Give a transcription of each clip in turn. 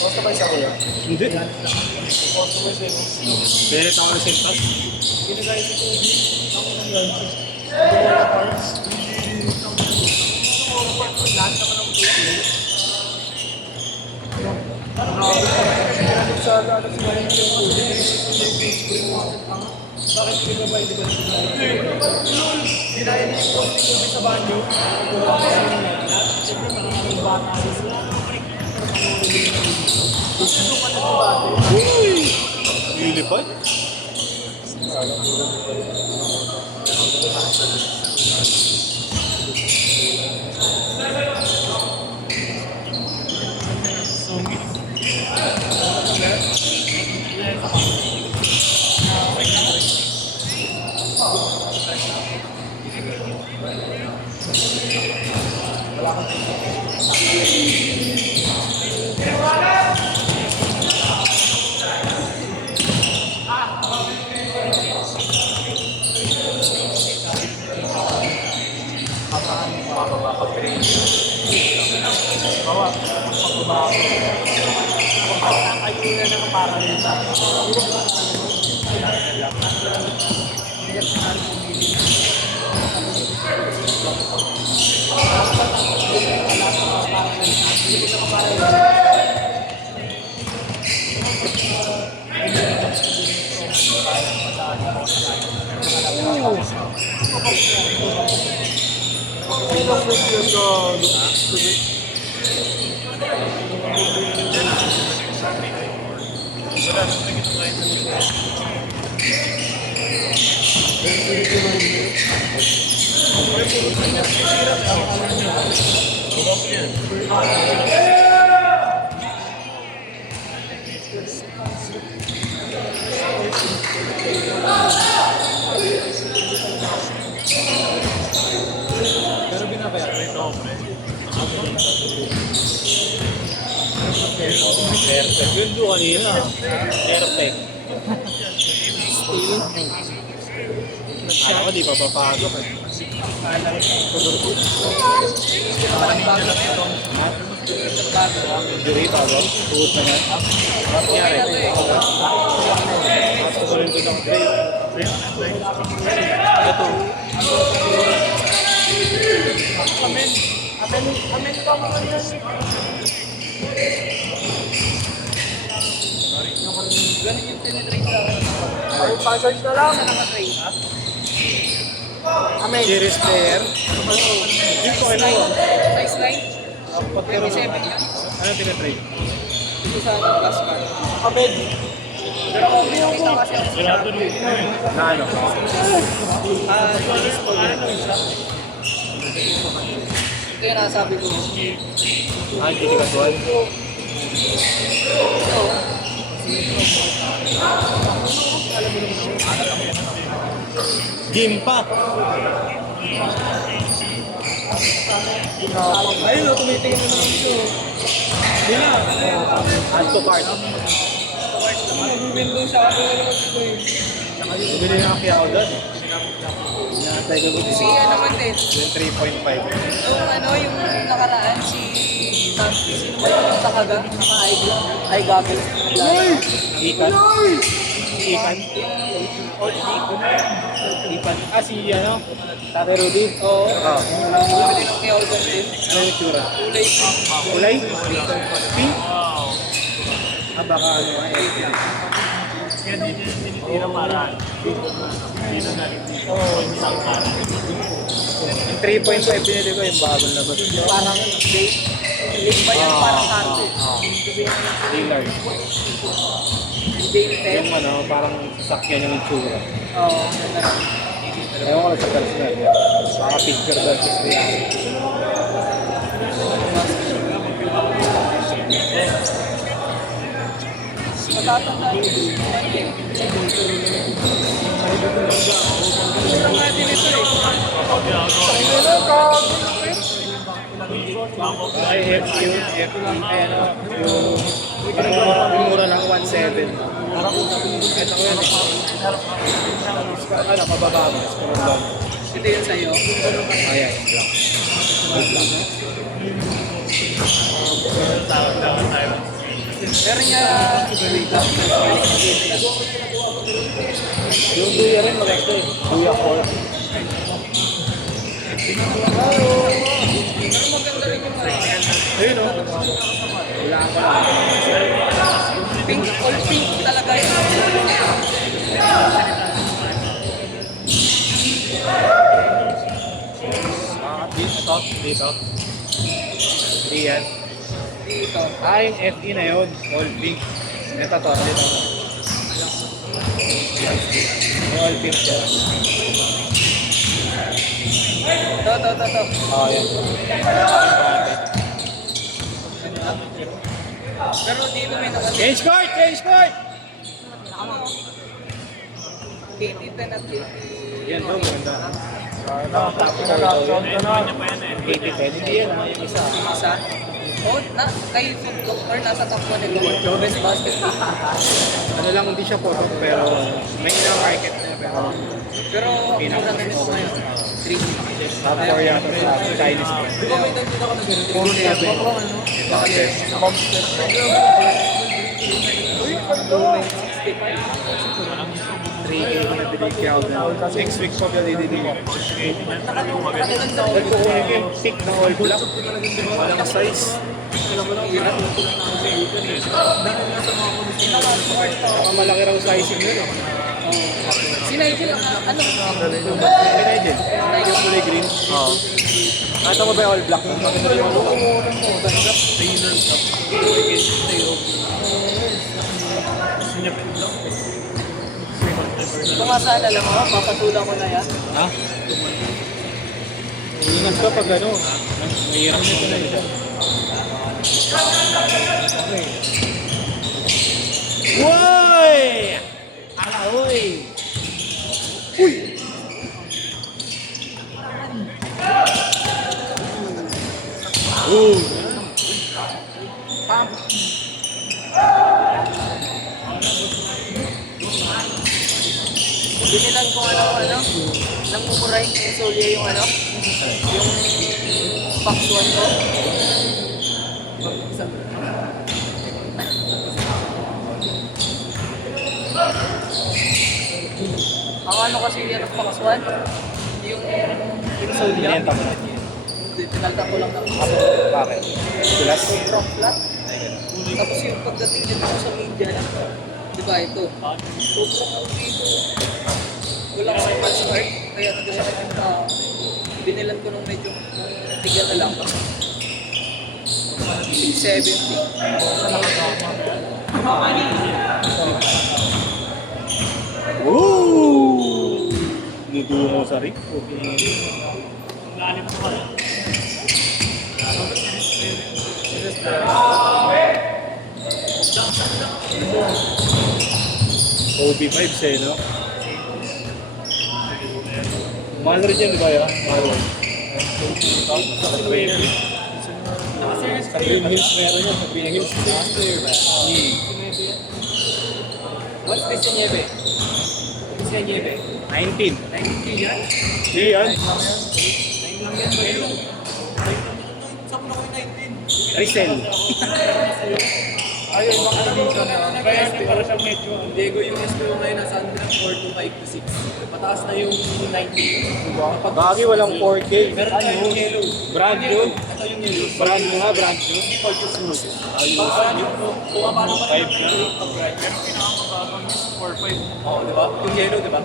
Customize ako yan. Hindi. Customize yun. Benet ako ng Sentas. Ginagay sa tubig. Ako nang yan. Mga parts. Lahat naman ang tubig. Sa ano si Maling yung tubig. Bakit pinabay? Di ba dinaya niya yung tubig sa banyo? Siyempre mga bata sila. Lilipad? Pero binabayaran ito, pre. Perfect. Yun doon kanina. Perfect. Ako di pa papasok eh. Injury pa ba? Tuot na yan. Ano nangyari? Pasok ko rin ito ng grade. Ito. Amen ka mga yan. Galing yung tinitrain sa akin. Ay, pa-search na lang. Naka-train. Amen. Series player. Dito kayo mo. Size 9? 27 yan. Ano tinatrade? Dito sa class card. Amen. Pero kung bilang ko. Na ano? Ito yung nasabi ko. Hindi ka kasual. Game pa. Ayun o, tumitingin na naman ito. Hindi na. Add to cart. Nag-window siya ako na naman ito eh. Bili na kaya ako doon. Nakatay ko ko Si ano naman din. yung 3.5. Yung ano, yung nakaraan, si... Sino ba yung Takaga? Ay, Gagel. Ikan? Ikan? Ipan. Ah, si ano? Tate Rudy? Oo. Oo. Bumili ng kay Olden din. Ano yung tsura? Kulay Kulay? Pink? Ah, baka ano nga eh. Kaya di niya tinitira para dito na rin dito. Isang para. Yung 3.5 pinili ko yung bagong labas. parang late. Late ba yan? Parang karte. Dealer. Date 10. Yung ano, parang sasakyan yung tsura. Oo, ganda na. Ewan ko lang sa personal. Baka picture versus reality. Matatanda yun. Ito nga din ito eh. Ay, F lang. Ay, ano, yung mura ng 1.7. Ito ko yan eh. Ano, mababa. Mas kurang lang. Ito yun sa'yo. Ayan, black. Tawag tayo. Meron niya Yung duya rin maganda eh. Duya ko. Ayun o. Wala ka pink, all pink talaga yun. dito. Dito. Hindi yan. Dito. Ah, yung FE na yun. All pink. Ito to. Dito. Yung all pink yan. To. Oh, yan. Pero dito may naka Change court! Change court! KT10 at KT. Yan to, maganda. Hindi niya pa yan eh. 80-10. Hindi yan ha, yung isa. Isa. Oh, kay Food Doctor nasa top 1 nito. Best basketball. Ano lang, hindi siya photo, pero may market na. Pero mura na nito ngayon. 3. Top 4 yan sa Chinese brand. Di ba may nandito ako na ganun? Puro 7. Bakit? 3K na binigay ako na. 6 weeks pa pala dinigay. Nagkukunin ko yung pick ng all black. Walang size. Saka malaki raw sizing yun. Si Nigel, ano? Kaya Nigel. Nigel kulay green. Oo. Nakita mo ba yung all black? Maganda rin yung ako. Ito nga sana lang ako, papatulang ko na yan. Ha? Ingat ka pag ano. Mahirap na ito na ito. Woy! Ahoy! Uy! Binilan ko ano, nang mumurahin kay Solia yung ano, yung box 1 ko. Ang ano kasi yan ng box 1, yung Solia. Binenta mo na. Tinalta ko lang ng Bakit? Tulas? rock flat. Tapos yung pagdating nito sa media na, di ba ito? Sobrang ang dito. Wala kasi match art, kaya nagkasakit yung tao. Binilan ko nung medyo tiga na lang. 670. Woo! Nudulo mo sa ring. Lalim ko pala. OB vibes eh, no? Mahal rin yan, di ba yan? Mahal rin. Sa Green Hills meron yan. Sa Green Hills. What's this in Nieve? This in Nieve? 19. 90 yan? Hindi yan. 9 lang yan. Saan mo na ko yung 19? Resell. Ayun, yung mga edition na. Kaya niya para sa medyo. Diego, yung SPO ngayon nasa 425 to 6. Pataas na yung 90. Bagay walang 4K. Meron tayong yellow. Brand new. Ito yung yellow. Brand new ha, brand new. Pag brand new, pumapano pa rin 5 na. pag brand new. Pero pinakamababang is 4-5. Oo, di ba? Yung yellow, di ba?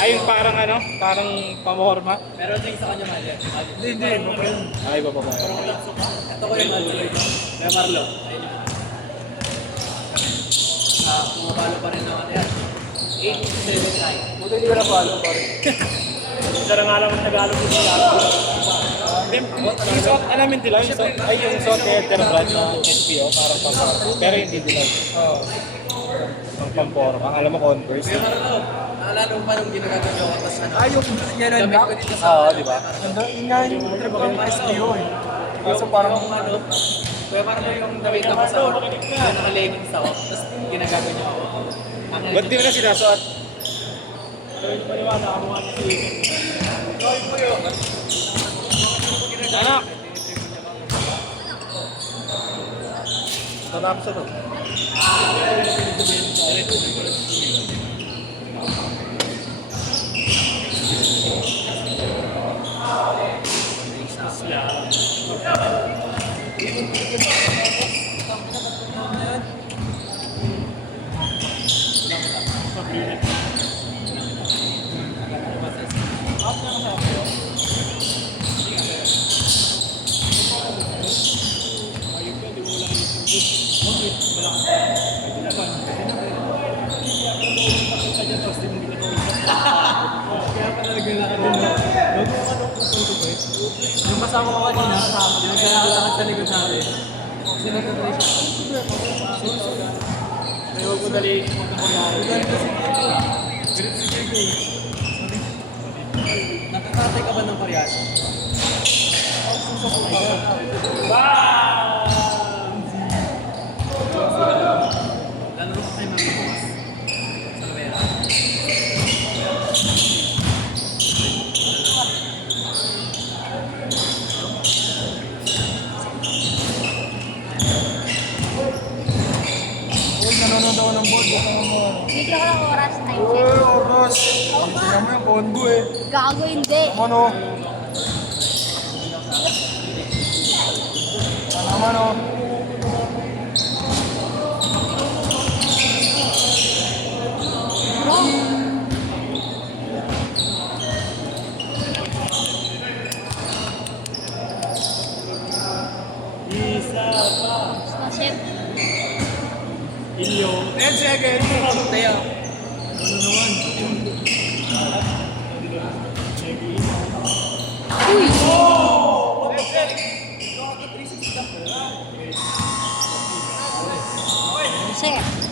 Ay, yung parang ano? Parang pamorma. Meron din sa kanya mahal yan. Hindi. Ay, baba ba? Ito ko yung mahal yan. Kaya Marlo. Ayun yun. Pumapalo pa rin naman yan. 879. Buti hindi ko na follow pa rin. Isa na nga lang ang Tagalog ko sa Yung suot, alamin nila, yung suot, ay yung suot kay Elter Brad na SPO, parang pamporma. Pero hindi nila. Ang pamporma. Ang alam mo, Converse. Kaya Marlo, naalala mo pa nung ginagawa ko tapos ano? Yung yan ang Gamit ko dito sa... Oo, di ba? nga yung trip ko ng SPO eh. Kaso parang ano, kaya parang yung damit ako sa yung naka-leggings ako, tapos ginagawa niya ako. Ba't di mo na sinasuot? Paniwala ako nga na si Sana ako sunod. Yung kasama ko kanina, yung kailangan sa likod natin. Sino ka tayo siya? Pero huwag mo dali. Nakakatay ka ba ng paryado? Lalo ko kayo magbukas. Ano ba yan? Uy, nanonood ako ng board. Baka mo. Bigla ko lang oras, time Uy, check. oras. Tingnan mo yung kondo eh. Gago, hindi. Ano? Naman oh. Isa pa. Shit. Ilyo. Ayan siya again. Tayo. Ano naman? Sige.